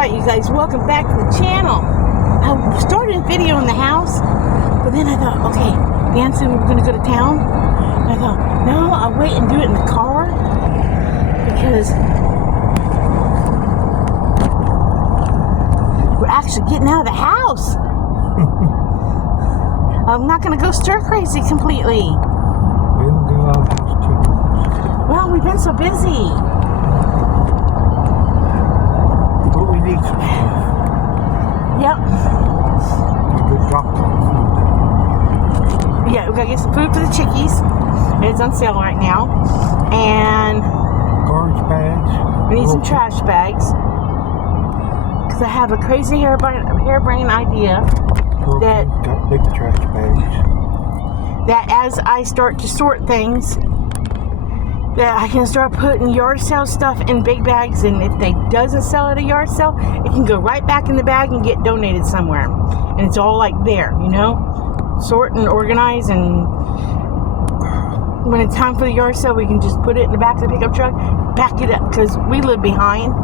Alright, you guys, welcome back to the channel. I started a video in the house, but then I thought, okay, Dan said we were going to go to town. And I thought, no, I'll wait and do it in the car, because we're actually getting out of the house. I'm not going to go stir crazy completely. We don't go out of the house too much. Well, we've been so busy. But we need some stuff. Yep. We go drop off food. Yeah, we gotta get some food for the chickies. It's on sale right now. And Garbage bags. we need some trash bags. Because I have a crazy harebrained idea that got big trash bags. That as I start to sort things, that I can start putting yard sale stuff in big bags, and if they doesn't sell at a yard sale, it can go right back in the bag and get donated somewhere. And it's all like there, you know, sort and organize, and when it's time for the yard sale, we can just put it in the back of the pickup truck, back it up, because we live behind,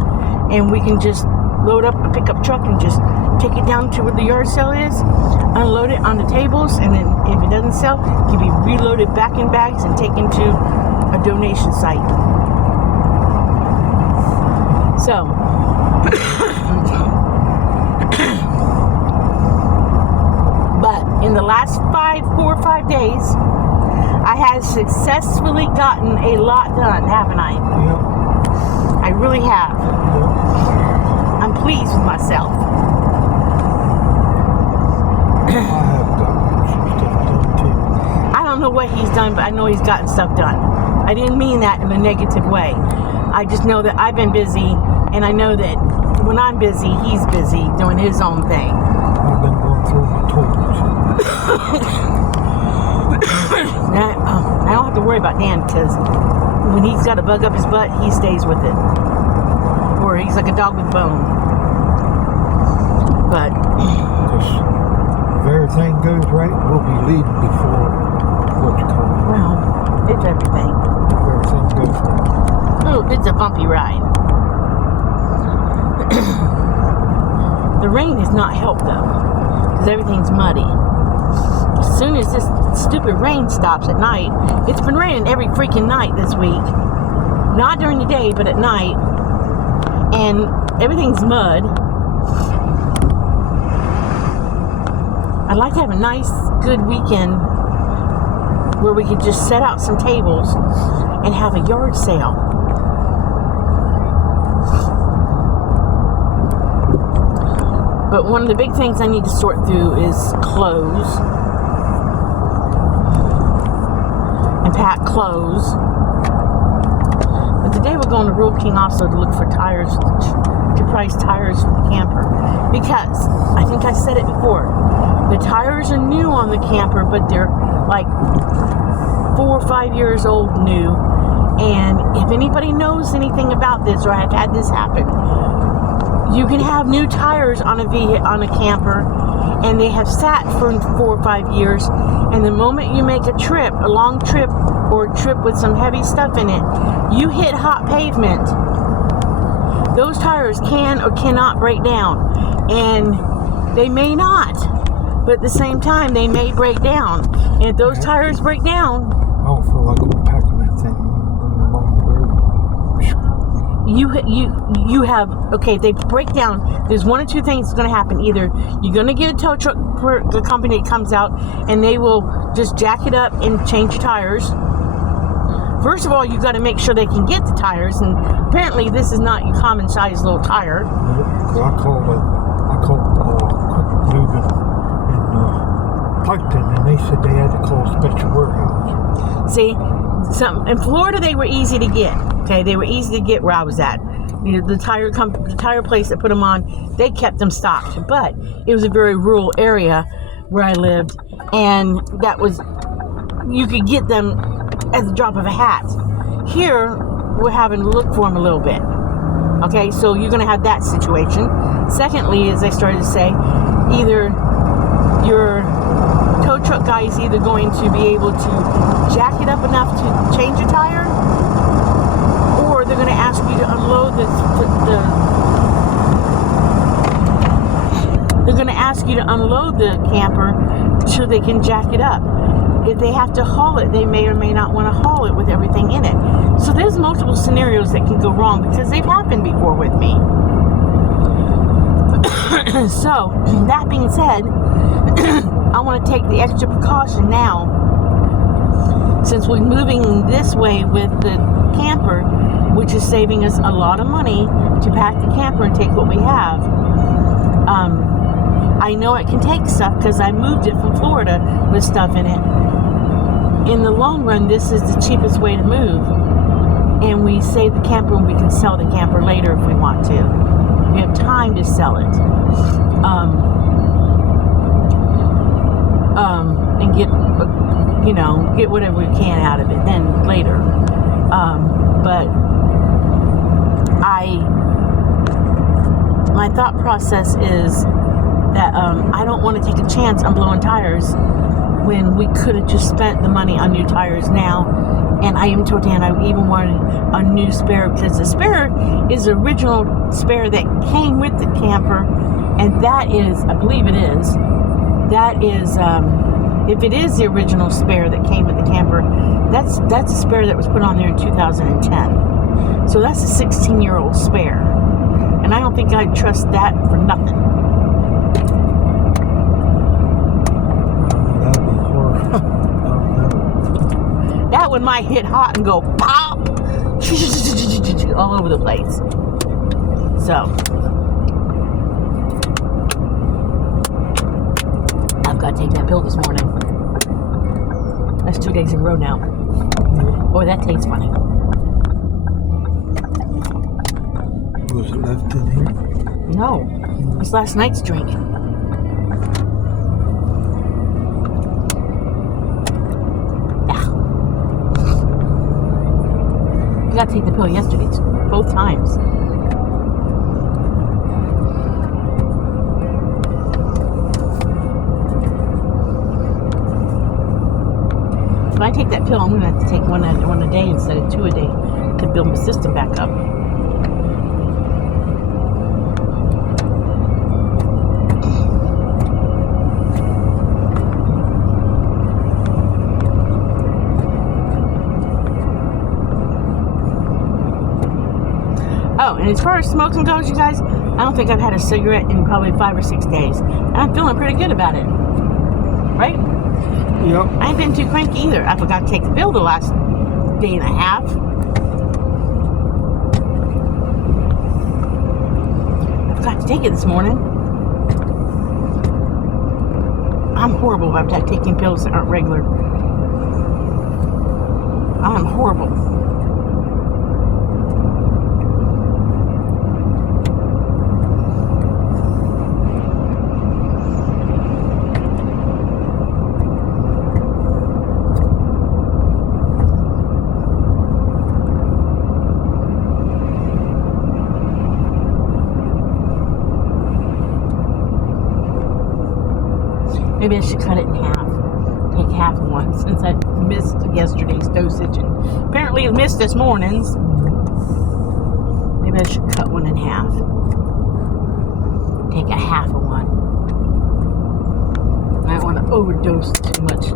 and we can just load up a pickup truck and just take it down to where the yard sale is, unload it on the tables, and then if it doesn't sell, it can be reloaded back in bags and taken to a donation site. So, but in the last 4 or 5 days, I have successfully gotten a lot done, haven't I? Yep. I really have. Yep. I'm pleased with myself. I have gotten some stuff done too. I don't know what he's done, but I know he's gotten stuff done. I didn't mean that in a negative way. I just know that I've been busy, and I know that when I'm busy, he's busy doing his own thing. I've been going through my tools. I don't have to worry about Dan, because when he's got a bug up his butt, he stays with it. Or he's like a dog with bone. But Because if everything goes right, we'll be leaving before what you call it. well, it's everything. If everything goes right. Oh, it's a bumpy ride. The rain has not helped, though, because everything's muddy. As soon as this stupid rain stops at night, it's been raining every freaking night this week. Not during the day, but at night. And everything's mud. I'd like to have a nice, good weekend where we could just set out some tables and have a yard sale. But one of the big things I need to sort through is clothes. And pack clothes. But today we're going to Rural King also to look for tires, to price tires for the camper. Because, I think I said it before, the tires are new on the camper, but they're like 4 or 5 years old new. And if anybody knows anything about this, or have had this happen, you can have new tires on a camper, and they have sat for 4 or 5 years, and the moment you make a trip, a long trip, or a trip with some heavy stuff in it, you hit hot pavement, those tires can or cannot break down. And they may not, but at the same time, they may break down. And if those tires break down, I don't feel like I'm packing that thing along the road. you have, okay, if they break down, there's one or two things that's going to happen. Either you're going to get a tow truck the company that comes out, and they will just jack it up and change your tires. First of all, you've got to make sure they can get the tires, and apparently this is not your common size little tire. Because I called Quick Moving in Piketon, and they said they had to call a special warehouse. See, in Florida they were easy to get. Okay, they were easy to get where I was at. You know, the tire place that put them on, they kept them stocked. But it was a very rural area where I lived, and that was, you could get them at the drop of a hat. Here, we're having to look for them a little bit. Okay, so you're going to have that situation. Secondly, as I started to say, either your tow truck guy is either going to be able to jack it up enough to change a tire, or they're going to ask you to unload the ask you to unload the camper so they can jack it up. If they have to haul it, they may or may not want to haul it with everything in it. So there's multiple scenarios that can go wrong because they've happened before with me. So, that being said, I want to take the extra precaution now, since we're moving this way with the camper, which is saving us a lot of money to pack the camper and take what we have. I know it can take stuff because I moved it from Florida with stuff in it. In the long run, this is the cheapest way to move, and we save the camper and we can sell the camper later if we want to. We have time to sell it. And get, get whatever we can out of it then later. But my thought process is that I don't want to take a chance on blowing tires when we could have just spent the money on new tires now. And I even told Dan I even wanted a new spare, because the spare is the original spare that came with the camper, and that is, I believe it is, that is, if it is the original spare that came with the camper, that's a spare that was put on there in 2010. So that's a 16-year-old spare, and I don't think I'd trust that for nothing. That'd be horrible. That one might hit hot and go pop all over the place. So I've got to take that pill this morning. That's 2 days in a row now. Boy, that tastes funny. Was it left in here? No, it's last night's drink. I got to take the pill yesterday, both times. When I take that pill, I'm going to have to take one a day instead of 2 a day to build my system back up. Oh, and as far as smoking goes, you guys, I don't think I've had a cigarette in probably 5 or 6 days. And I'm feeling pretty good about it. Right? Yep. I ain't been too cranky either. I forgot to take the pill the last day and a half. I forgot to take it this morning. I'm horrible about taking pills that aren't regular. I'm horrible. Maybe I should cut it in half. Take half of one, since I missed yesterday's dosage and apparently missed this morning's. Maybe I should cut one in half. Take a half of one. I don't want to overdose too much.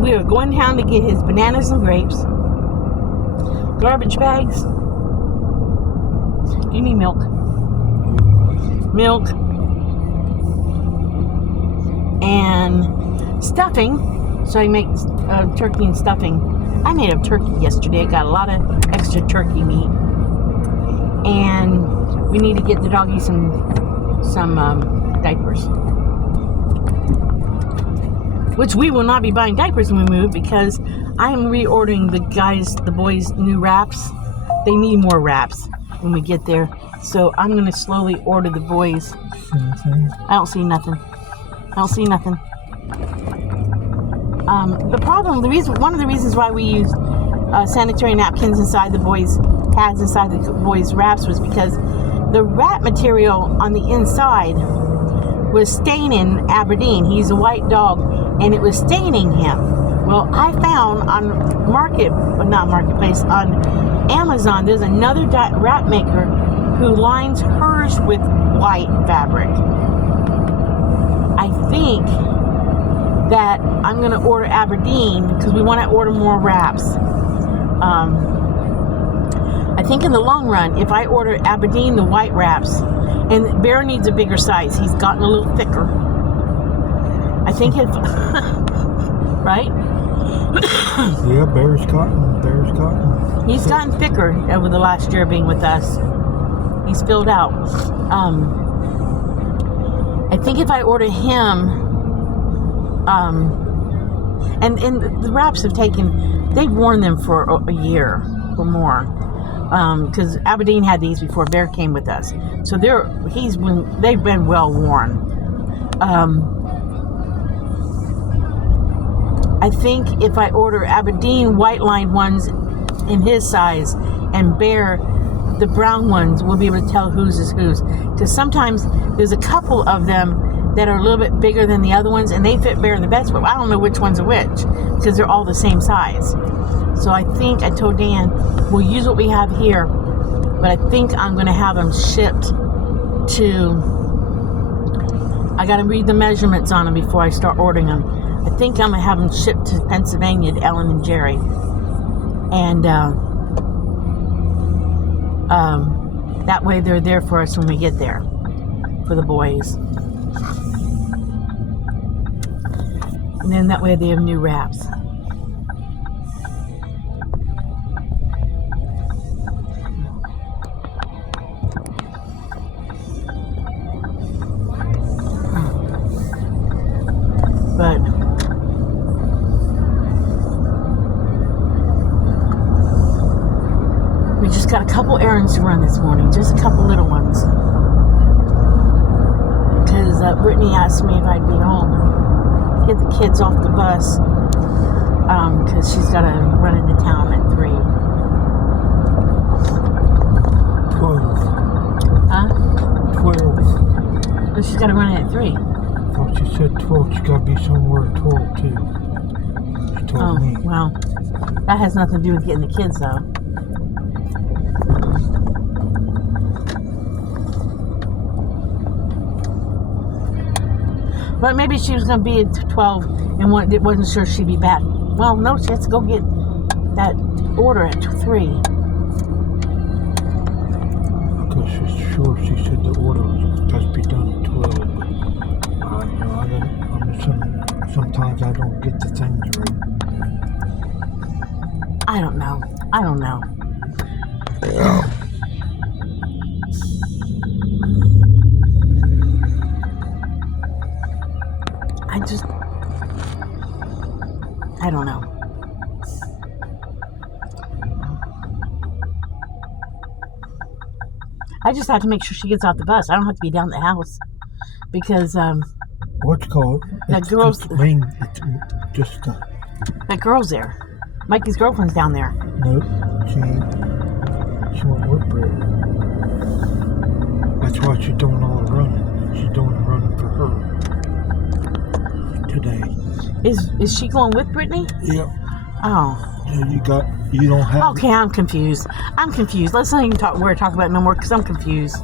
We are going down to get his bananas and grapes. Garbage bags. Do you need milk? Milk. And stuffing. So I make turkey and stuffing. I made a turkey yesterday. I got a lot of extra turkey meat. And we need to get the doggies some diapers. Which we will not be buying diapers when we move, because I am reordering the boys' new wraps. They need more wraps when we get there. So I'm going to slowly order the boys. I don't see nothing. One of the reasons why we used sanitary napkins inside the boys' pads, inside the boys' wraps, was because the wrap material on the inside was staining Aberdeen. He's a white dog, and it was staining him. Well, I found on Marketplace, on Amazon, there's another wrap maker who lines hers with white fabric. I think that I'm going to order Aberdeen because we want to order more wraps. I think in the long run, if I order Aberdeen, the white wraps, and Bear needs a bigger size. He's gotten a little thicker. I think if, right? Yeah, Bear's gotten. He's gotten thicker over the last year being with us. He's filled out. I think if I order him, and the wraps they've worn them for a year or more. Because Aberdeen had these before Bear came with us, so they've been well worn. I think if I order Aberdeen white lined ones in his size and Bear the brown ones, we'll be able to tell whose is whose. Because sometimes there's a couple of them that are a little bit bigger than the other ones, and they fit Bear the best, but I don't know which ones are which because they're all the same size. So I think I told Dan we'll use what we have here, but I think I'm going to have them shipped to. I got to read the measurements on them before I start ordering them. I think I'm going to have them shipped to Pennsylvania to Ellen and Jerry, and that way they're there for us when we get there for the boys, and then that way they have new wraps. But we just got a couple errands to run this morning, just a couple little ones. Because Brittany asked me if I'd be home and get the kids off the bus. Because she's got to run into town at 3. 12. Huh? 12. But she's got to run in at 3. Thought she said 12. She got to be somewhere at 12 too. She told me. Well, that has nothing to do with getting the kids though. But maybe she was going to be at 12 and wasn't sure she'd be back. Well, no, she has to go get that order at 3. Because she's sure she said the order has to be done at 12. Sometimes I don't get the things right. I don't know. I don't know. I just have to make sure she gets off the bus. I don't have to be down at the house because What's called? that girl's that girl's there. Mikey's girlfriend's down there. Nope, she won't work for it. That's why she's doing all the running. She's doing the running for her today. Is she going with Brittany? Yep. Oh. Yeah, you don't have. Okay, I'm confused. Let's not even talk about it no more because I'm confused.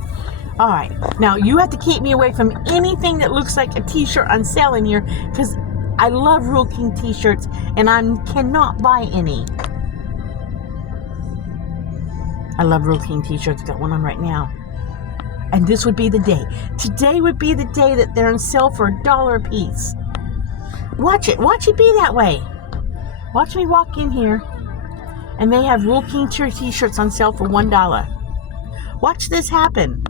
All right. Now, you have to keep me away from anything that looks like a t-shirt on sale in here because I love Rule King t-shirts and I cannot buy any. I love Rule King t-shirts. Got one on right now. And this would be the day. Today would be the day that they're on sale for $1 a piece. Watch it be that way. Watch me walk in here and they have Rule King t-shirts on sale for $1. Watch this happen.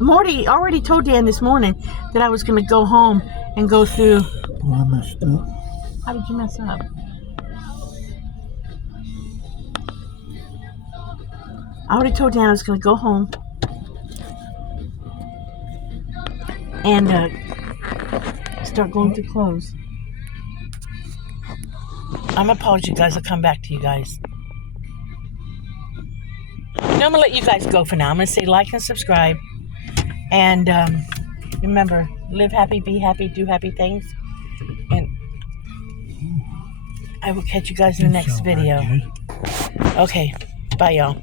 I already told Dan this morning that I was going to go home and go through. Well, I messed up. How did you mess up? I already told Dan I was going to go home and start going through clothes. I'm going to pause you guys. I'll come back to you guys. Now I'm going to let you guys go for now. I'm going to say like and subscribe. And remember, live happy, be happy, do happy things. And I will catch you guys in the next video. Okay, bye y'all.